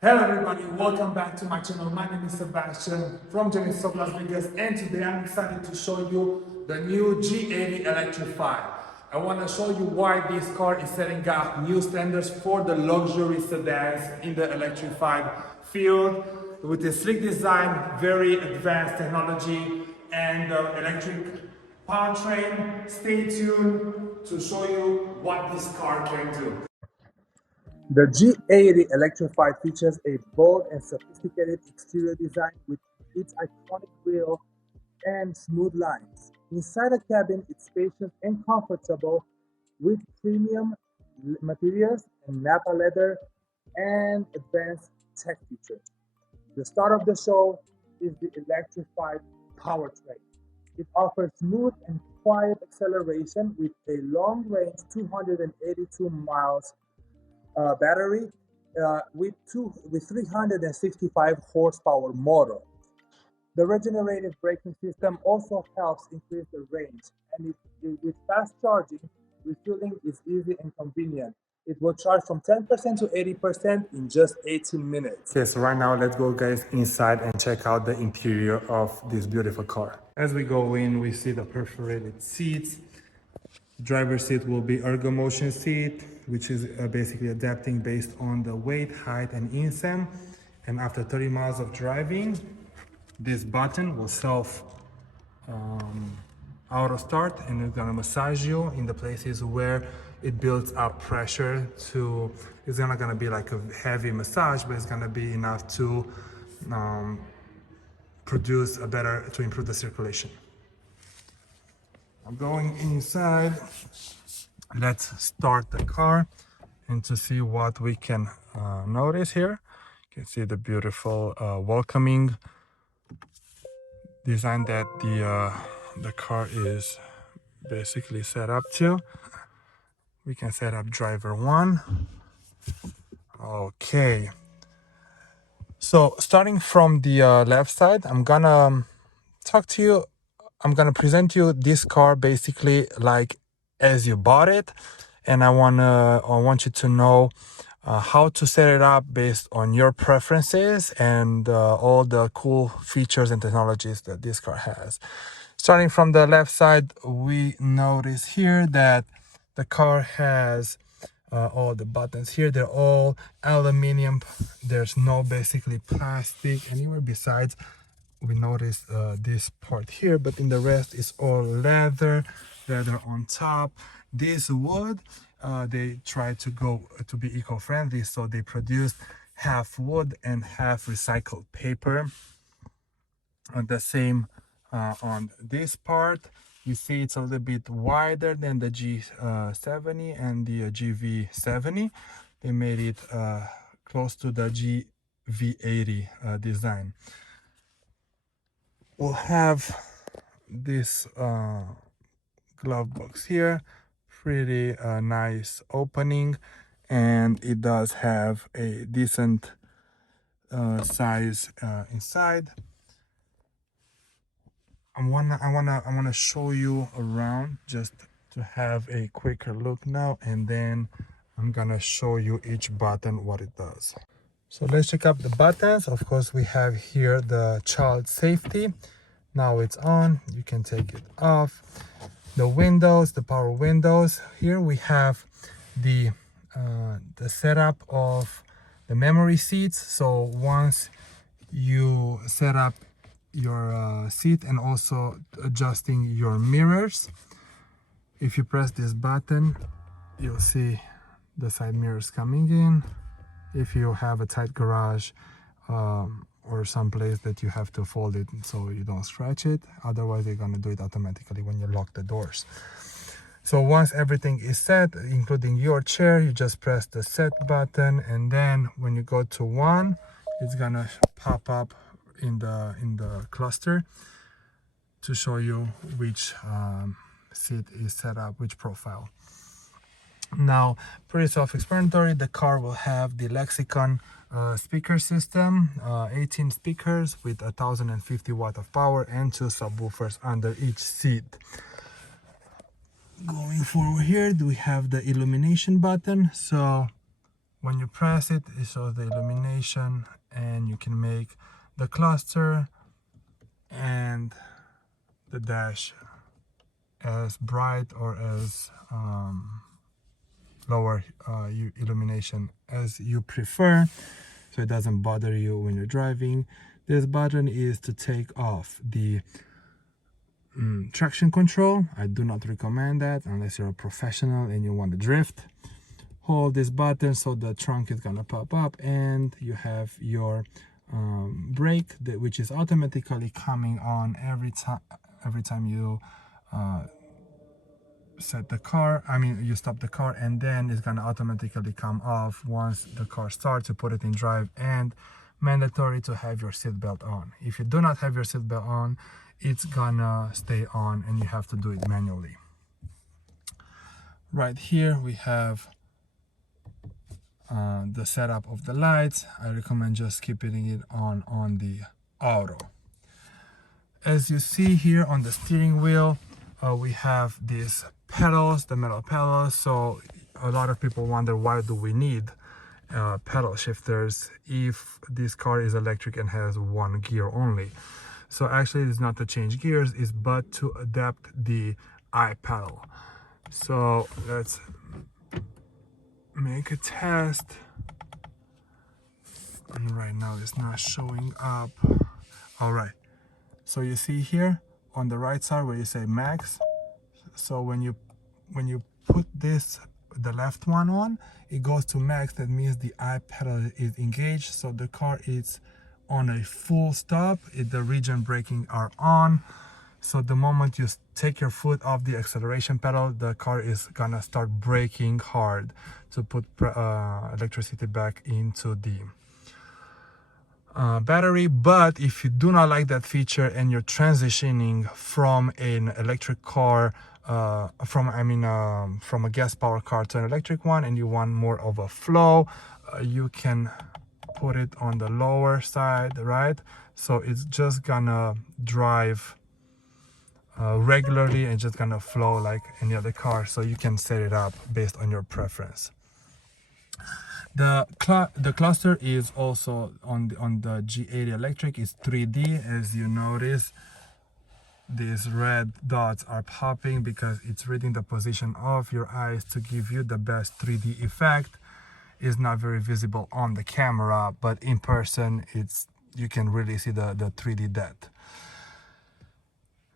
Hello everybody, welcome back to my channel. My name is Sebastian from Genesis of Las Vegas, and today I'm excited to show you the new G80 Electrified. I want to show you why this car is setting up new standards for the luxury sedans in the electrified field with a sleek design, very advanced technology, and electric powertrain. Stay tuned to show you what this car can do. The G80 Electrified features a bold and sophisticated exterior design with its iconic grille and smooth lines. Inside the cabin, it's spacious and comfortable with premium materials and Napa leather and advanced tech features. The star of the show is the electrified powertrain. It offers smooth and quiet acceleration with a long-range 282 miles battery with 365 horsepower motor. The regenerative braking system also helps increase the range, and with fast charging, refueling is easy and convenient. It will charge from 10% to 80% in just 18 minutes. Okay, so right now let's go guys inside and check out the interior of this beautiful car. As we go in, we see the perforated seats. Driver's seat will be ergo motion seat, which is basically adapting based on the weight, height, and inseam. And after 30 miles of driving, this button will self auto start, and it's gonna massage you in the places where it builds up pressure to, it's not gonna be like a heavy massage, but it's gonna be enough to to improve the circulation. I'm going inside. Let's start the car and to see what we can notice here. You can see the beautiful welcoming design that the car is basically set up to. We can set up driver one. Okay. So starting from the left side, I'm gonna present you this car basically like as you bought it, and I want you to know how to set it up based on your preferences and all the cool features and technologies that this car has. Starting from the left side, we notice here that the car has all the buttons here. They're all aluminum. There's no basically plastic anywhere besides we notice this part here, but in the rest is all leather on top. This wood, they try to go to be eco-friendly, so they produce half wood and half recycled paper. And the same on this part. You see it's a little bit wider than the G70 and the GV70. They made it close to the GV80 design. We'll have this glove box here, pretty nice opening, and it does have a decent size inside. I wanna show you around just to have a quicker look now, and then I'm gonna show you each button what it does. So let's check out the buttons. Of course, we have here the child safety. Now it's on. You can take it off. The windows, the power windows. Here we have the setup of the memory seats. So once you set up your seat, and also adjusting your mirrors, if you press this button, you'll see the side mirrors coming in. If you have a tight garage or some place that you have to fold it so you don't scratch it, otherwise they're going to do it automatically when you lock the doors. So once everything is set, including your chair, you just press the set button, and then when you go to one, it's gonna pop up in the cluster to show you which seat is set up, which profile. Now, pretty self-explanatory. The car will have the Lexicon speaker system, 18 speakers with 1050 watt of power and 2 subwoofers under each seat. Going forward here, we have the illumination button. So When you press it, it shows the illumination, and you can make the cluster and the dash as bright or as lower illumination as you prefer, so it doesn't bother you when you're driving. This button is to take off the traction control. I do not recommend that unless you're a professional and you want to drift. Hold this button so the trunk is gonna pop up, and you have your brake which is automatically coming on every time you set the car, you stop the car, and then it's gonna automatically come off once the car starts. You put it in drive, and mandatory to have your seatbelt on. If you do not have your seatbelt on, it's gonna stay on and you have to do it manually. Right here we have the setup of the lights. I recommend just keeping it on the auto. As you see here on the steering wheel, we have these pedals, the metal pedals. So a lot of people wonder, why do we need pedal shifters if this car is electric and has one gear only? So actually it's not to change gears, it's but to adapt the I pedal. So let's make a test. And right now it's not showing up. All right, so you see here on the right side where you say max, so when you put this, the left one on, it goes to max. That means the I pedal is engaged, so the car is on a full stop. The regen braking are on, so the moment you take your foot off the acceleration pedal, the car is gonna start braking hard to put electricity back into the battery. But if you do not like that feature and you're transitioning from an electric car from a gas powered car to an electric one, and you want more of a flow, you can put it on the lower side, right? So it's just gonna drive regularly and just gonna flow like any other car. So you can set it up based on your preference. The cluster is also on the G80 Electric is 3D. As you notice, these red dots are popping because it's reading the position of your eyes to give you the best 3D effect. It's not very visible on the camera, but in person you can really see the 3D depth.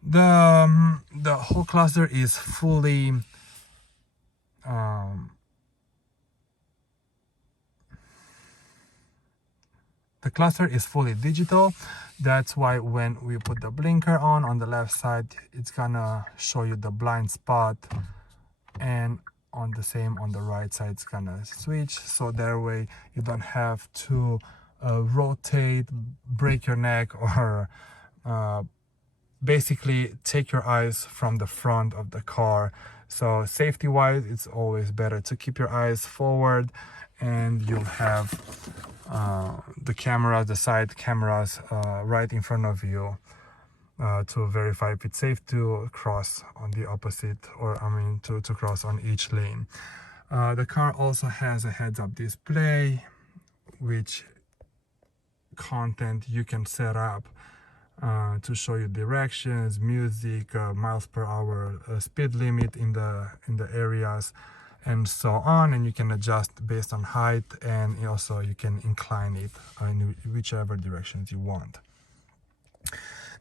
The whole cluster is fully the cluster is fully digital. That's why when we put the blinker on the left side, it's gonna show you the blind spot, and on the right side it's gonna switch, so that way you don't have to rotate, break your neck, or basically take your eyes from the front of the car. So safety wise, it's always better to keep your eyes forward, and you'll have the side cameras right in front of you to verify if it's safe to cross on the opposite, or to cross on each lane. The car also has a heads-up display, which content you can set up to show you directions, music, miles per hour, speed limit in the areas, and so on. And you can adjust based on height, and also you can incline it in whichever directions you want.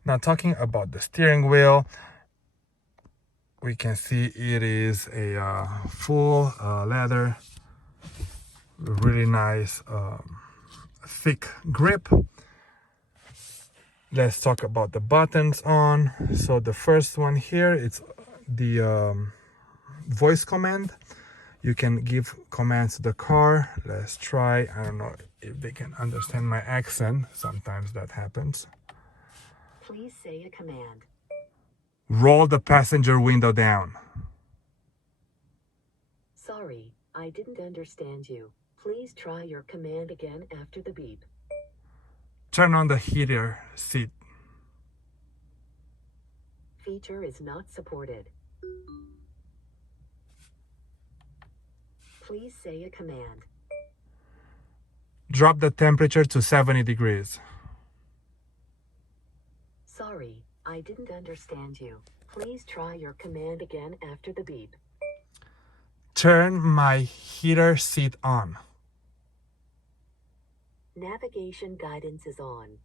Now, talking about the steering wheel, we can see it is a full leather, really nice thick grip. Let's talk about the buttons on. So the first one here, it's the voice command. You can give commands to the car. Let's try. I don't know if they can understand my accent. Sometimes that happens. Please say a command. Roll the passenger window down. Sorry, I didn't understand you. Please try your command again after the beep. Turn on the heater seat. Feature is not supported. Please say a command. Drop the temperature to 70 degrees. Sorry, I didn't understand you. Please try your command again after the beep. Turn my heater seat on. Navigation guidance is on.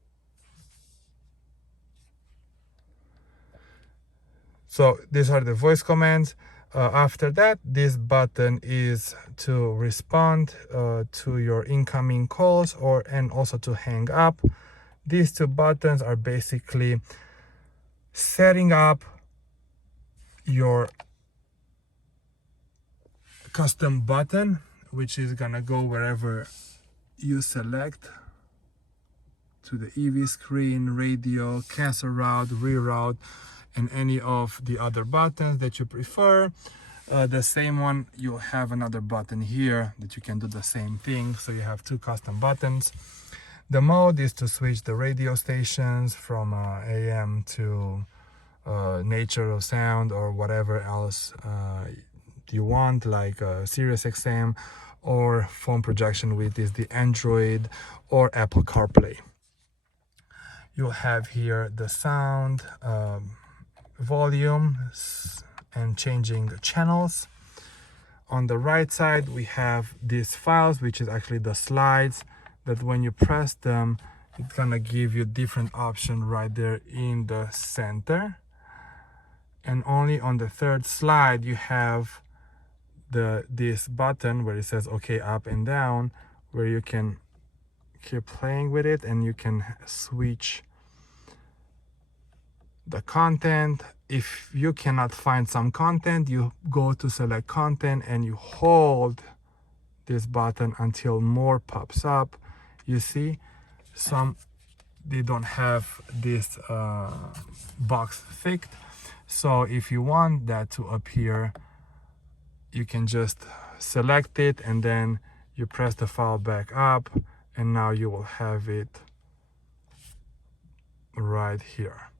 So these are the voice commands. After that, this button is to respond to your incoming calls and also to hang up. These two buttons are basically setting up your custom button, which is gonna go wherever you select, to the EV screen, radio, cancel route, reroute, and any of the other buttons that you prefer. The same one, you have another button here that you can do the same thing, so you have two custom buttons. The mode is to switch the radio stations from AM to nature or sound or whatever else you want, like Sirius XM or phone projection, which is the Android or Apple CarPlay. You'll have here the sound, volume, and changing channels. On the right side, we have these files, which is actually the slides, that when you press them, it's gonna give you different options right there in the center. And only on the third slide, you have this button where it says OK up and down, where you can keep playing with it and you can switch the content. If you cannot find some content, you go to select content and you hold this button until more pops up. You see, some they don't have this box ticked, so if you want that to appear, you can just select it and then you press the file back up, and now you will have it right here.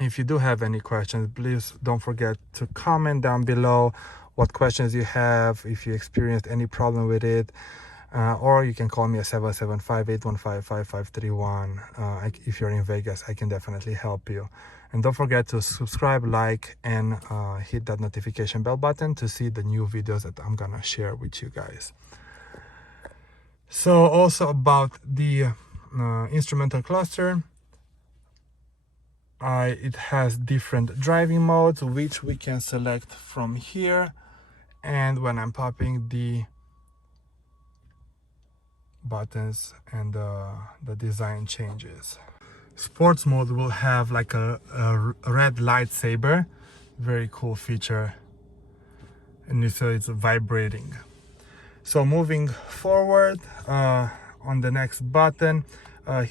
If you do have any questions, please don't forget to comment down below what questions you have, if you experienced any problem with it, or you can call me at 775-815-5531. If you're in Vegas, I can definitely help you. And don't forget to subscribe, like, and hit that notification bell button to see the new videos that I'm gonna share with you guys. So also about the instrumental cluster, it has different driving modes, which we can select from here. And when I'm popping the buttons, and the design changes. Sports mode will have like a red lightsaber, very cool feature, and so it's vibrating. So moving forward, on the next button,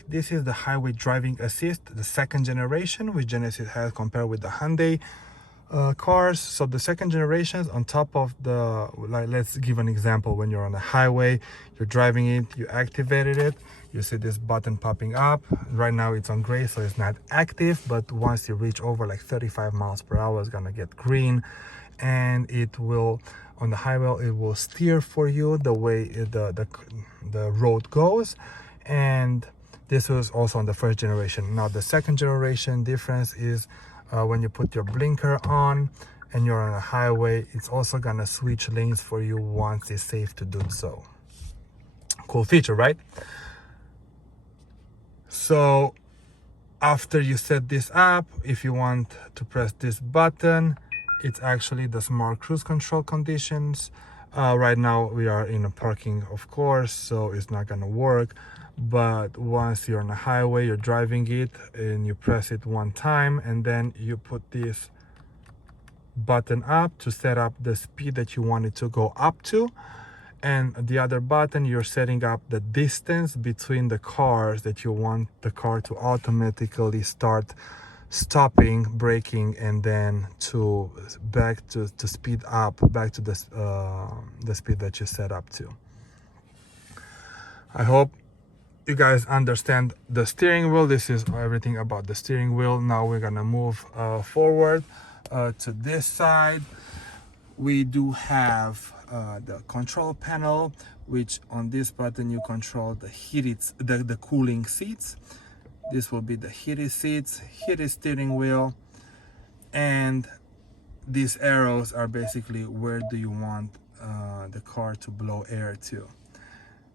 this is the highway driving assist, the second generation, which Genesis has compared with the Hyundai cars. So the second generation, on top of the, like, let's give an example. When you're on the highway, you're driving it, you activated it, you see this button popping up. Right now it's on gray, so it's not active, but once you reach over like 35 miles per hour, it's gonna get green, and it will, on the highway, it will steer for you the way the road goes. And this was also on the first generation. Now the second generation difference is when you put your blinker on and you're on a highway, it's also gonna switch lanes for you once it's safe to do so. Cool feature, right? So after you set this up, if you want to press this button, it's actually the smart cruise control conditions. Right now we are in a parking, of course, so it's not gonna work. But once you're on a highway, you're driving it, and you press it one time, and then you put this button up to set up the speed that you want it to go up to. And the other button, you're setting up the distance between the cars that you want the car to automatically start stopping, braking, and then to back to speed up back to the speed that you set up to. I hope you guys understand the steering wheel. This is everything about the steering wheel. Now we're gonna move forward to this side, We do have the control panel, which on this button you control the the cooling seats. This will be the heated seats, heated steering wheel, and these arrows are basically where do you want the car to blow air to.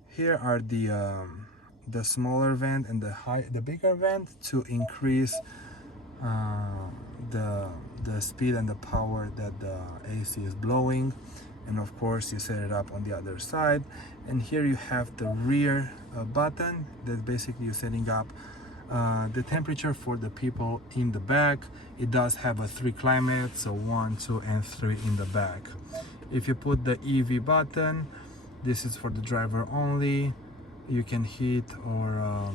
Here are the smaller vent and the bigger vent to increase the speed and the power that the AC is blowing. And of course you set it up on the other side. And here you have the rear button that basically you're setting up the temperature for the people in the back. It does have a 3 climates, so 1, 2, and 3 in the back. If you put the EV button, this is for the driver only. You can heat or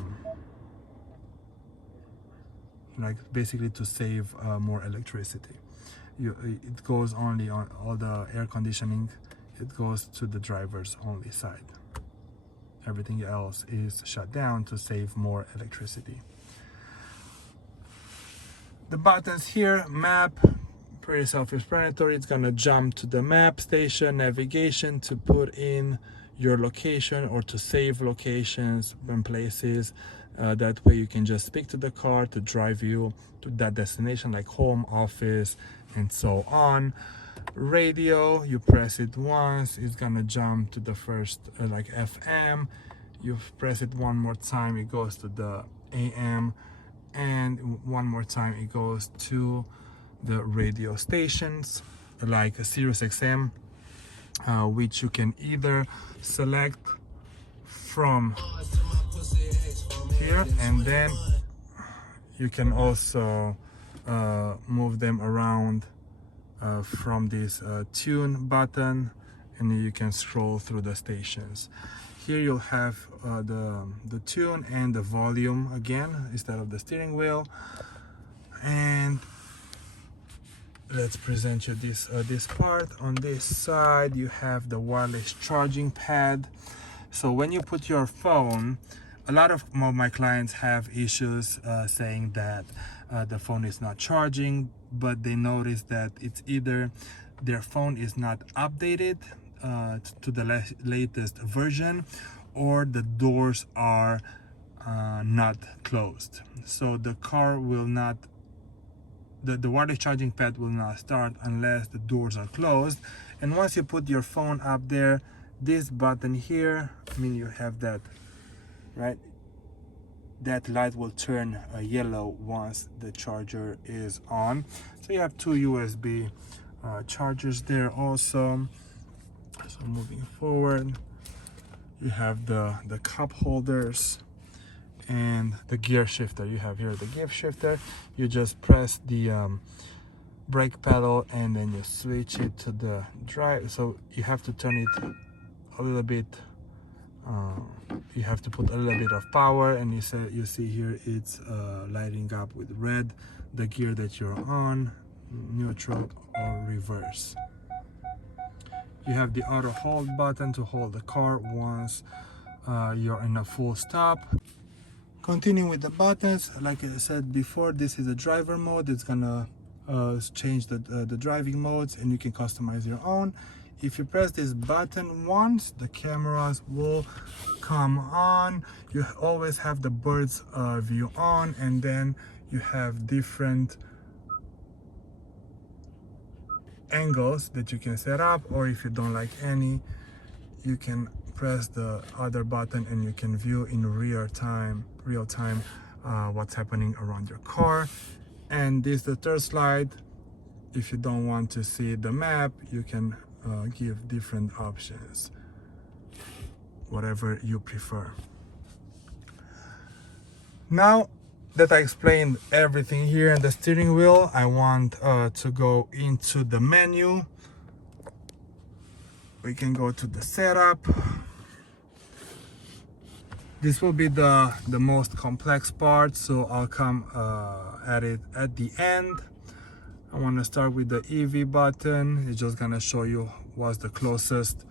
like basically to save more electricity. It goes only on all the air conditioning. It goes to the driver's only side. Everything else is shut down to save more electricity. The buttons here, map, pretty self-explanatory. It's gonna jump to the map station, navigation to put in your location or to save locations and places. That way you can just speak to the car to drive you to that destination, like home, office, and so on. Radio, you press it once, it's gonna jump to the first like FM. You press it one more time, it goes to the AM, and one more time it goes to the radio stations like a Sirius XM, which you can either select from here, and then you can also move them around from this tune button, and you can scroll through the stations. Here you'll have the tune and the volume again instead of the steering wheel. And let's present you this part. On this side you have the wireless charging pad. So when you put your phone, a lot of my clients have issues saying that the phone is not charging, but they notice that it's either their phone is not updated to the latest version, or the doors are not closed. So the car will not, the wireless charging pad will not start unless the doors are closed. And once you put your phone up there, this button here, I mean, you have that, right? That light will turn yellow once the charger is on. So you have 2 USB chargers there also. So moving forward, you have the cup holders and the gear shifter. You have here the gear shifter. You just press the brake pedal and then you switch it to the drive. So you have to turn it a little bit, you have to put a little bit of power, and you see here it's lighting up with red, the gear that you're on, neutral or reverse. You have the auto hold button to hold the car once you're in a full stop. Continuing with the buttons, like I said before, this is a driver mode. It's gonna change the driving modes, and you can customize your own. If you press this button once, the cameras will come on. You always have the bird's view on, and then you have different angles that you can set up, or if you don't like any, you can press the other button and you can view in real time what's happening around your car. And this is the third slide. If you don't want to see the map, you can give different options, whatever you prefer. Now that I explained everything here in the steering wheel, I want to go into the menu. We can go to the setup. This will be the most complex part, so I'll come at it at the end. I want to start with the EV button. It's just gonna show you what's the closest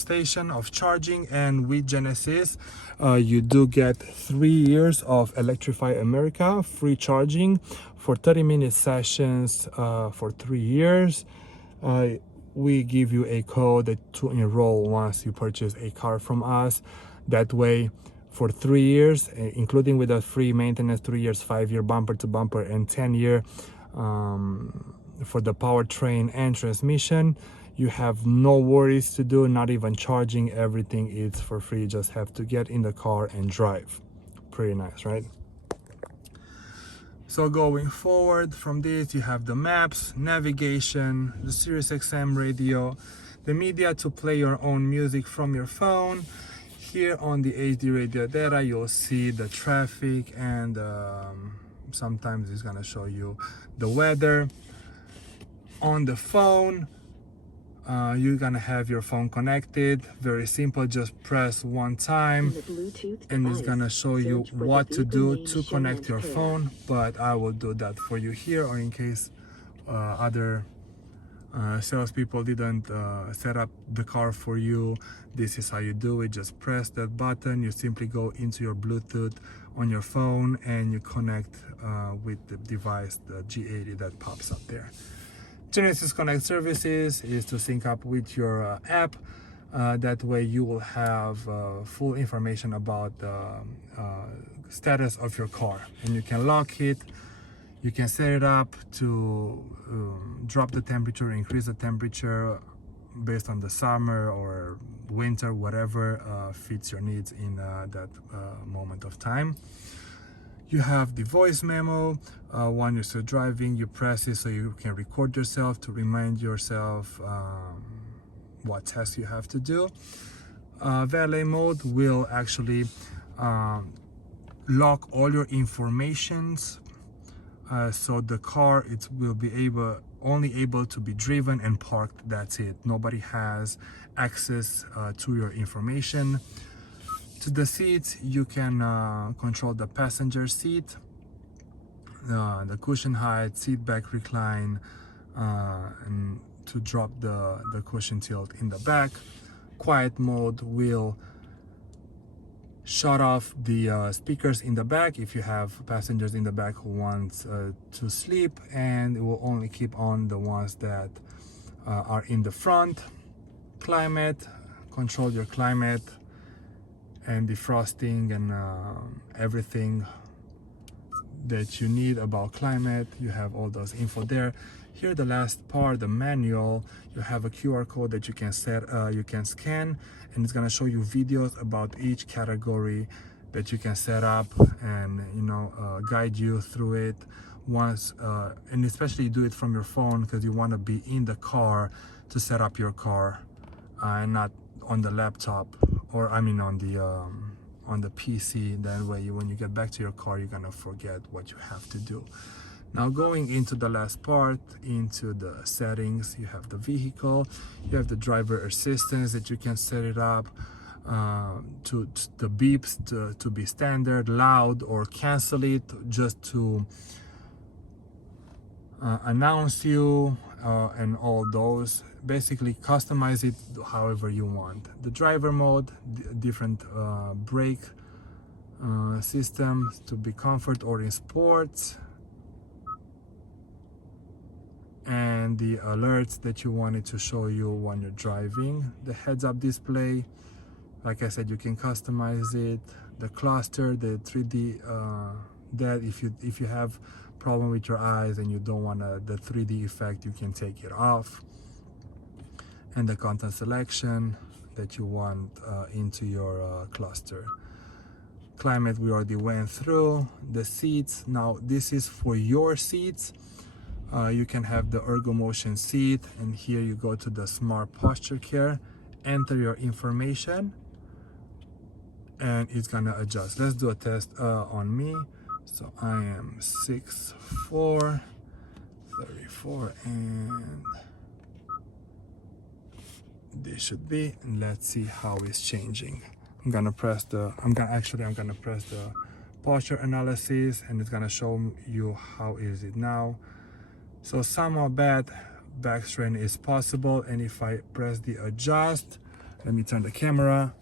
station of charging, and with Genesis you do get 3 years of Electrify America free charging for 30-minute sessions for 3 years. We give you a code to enroll once you purchase a car from us. That way, for 3 years, including with a free maintenance, 3 years, 5-year bumper to bumper, and 10-year for the powertrain and transmission, you have no worries to do, not even charging. Everything is for free. You just have to get in the car and drive. Pretty nice, right? So going forward from this, you have the maps, navigation, the Sirius XM radio, the media to play your own music from your phone. Here on the HD radio data, you'll see the traffic, and sometimes it's gonna show you the weather. On the phone, you're gonna have your phone connected. Very simple, just press one time and it's gonna show you what to do to connect your phone, but I will do that for you here, or in case other salespeople didn't set up the car for you, this is how you do it. Just press that button, you simply go into your Bluetooth on your phone and you connect with the device, the G80 that pops up there. Genesis Connect services is to sync up with your app. That way you will have full information about the status of your car, and you can lock it. You can set it up to drop the temperature, increase the temperature based on the summer or winter, whatever fits your needs in that moment of time. You have the voice memo. When you're still driving, you press it so you can record yourself to remind yourself what tasks you have to do. Valet mode will actually lock all your informations, so the car will be only able to be driven and parked. That's it. Nobody has access to your information. To the seats, you can control the passenger seat, the cushion height, seat back recline, and to drop the cushion tilt in the back. Quiet mode will shut off the speakers in the back if you have passengers in the back who want to sleep, and it will only keep on the ones that are in the front. Climate, control your climate and defrosting and everything that you need about climate. You have all those info there. Here, the last part, the manual, you have a QR code that you can scan, and it's gonna show you videos about each category that you can set up, and guide you through it once, and especially do it from your phone, because you want to be in the car to set up your car, and not on the laptop, or I mean on the PC. That way when you get back to your car, you're gonna forget what you have to do. Now going into the last part, into the settings, you have the vehicle, you have the driver assistance that you can set it up to the beeps to be standard, loud, or cancel it just to announce you, and all those. Basically customize it however you want. The driver mode, different brake system to be comfort or in sports, and the alerts that you wanted to show you when you're driving. The heads-up display, like I said, you can customize it. The cluster, the 3D, that if you have problem with your eyes and you don't want the 3D effect, you can take it off. And the content selection that you want into your cluster. Climate, we already went through. The seats, now this is for your seats. You can have the ErgoMotion seat, and here you go to the Smart Posture Care, enter your information, and it's gonna adjust. Let's do a test on me. So I am 6'4", 34, and this should be. Let's see how it's changing. I'm gonna press the posture analysis, and it's gonna show you how is it now. So somewhat bad back strain is possible, and if I press the adjust, Let me turn the camera.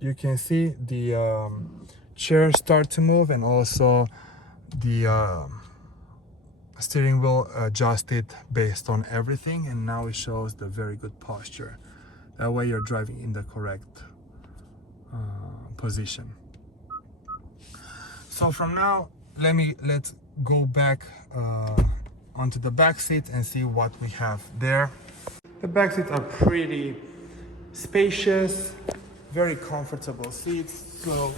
You can see the chair start to move, and also the steering wheel adjusted based on everything, and now it shows the very good posture. That way you're driving in the correct position. So from now, let's go back onto the back seat and see what we have there. The back seats are pretty spacious, very comfortable seats. So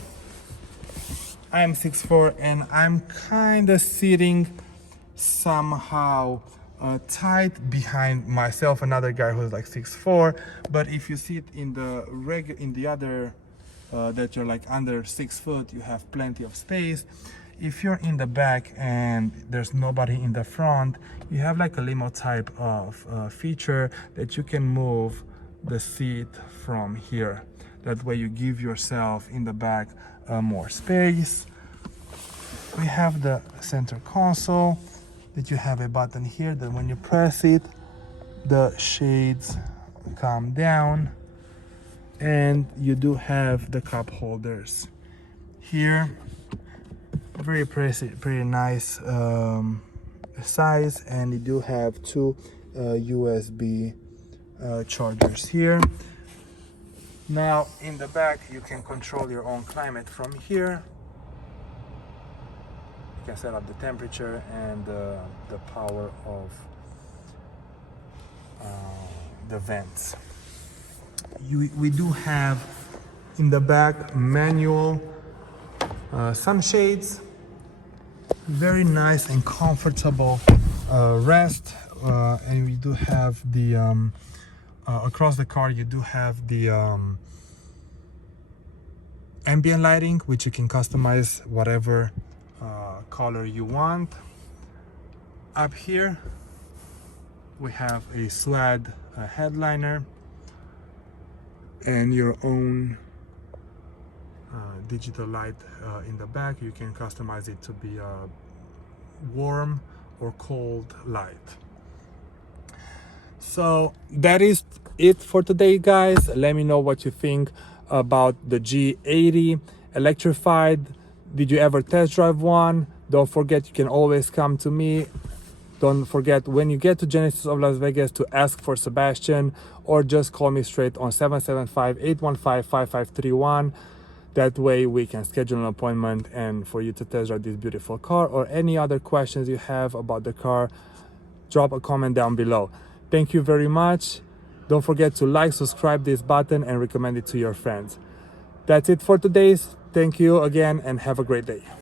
I am 6'4" and I'm kind of sitting somehow tight behind myself, another guy who's like 6'4". But if you sit in the other that you're like under 6 foot, you have plenty of space. If you're in the back and there's nobody in the front, you have like a limo type of feature that you can move the seat from here. That way you give yourself in the back more space. We have the center console that you have a button here that when you press it, the shades come down, and you do have the cup holders here. Very pretty nice size, and you do have two USB chargers here. Now in the back you can control your own climate from here. You can set up the temperature and the power of the vents. We do have in the back manual sunshades, very nice and comfortable rest, and we do have the across the car you do have the ambient lighting, which you can customize whatever color you want. Up here we have a SWAD headliner and your own digital light in the back. You can customize it to be a warm or cold light. So that is it for today, guys. Let me know what you think about the G80 Electrified. Did you ever test drive one? Don't forget, you can always come to me. Don't forget, when you get to Genesis of Las Vegas, to ask for Sebastian, or just call me straight on 775-815-5531. That way we can schedule an appointment and for you to test drive this beautiful car, or any other questions you have about the car, drop a comment down below. Thank you very much. Don't forget to like, subscribe this button, and recommend it to your friends. That's it for today. Thank you again, and have a great day.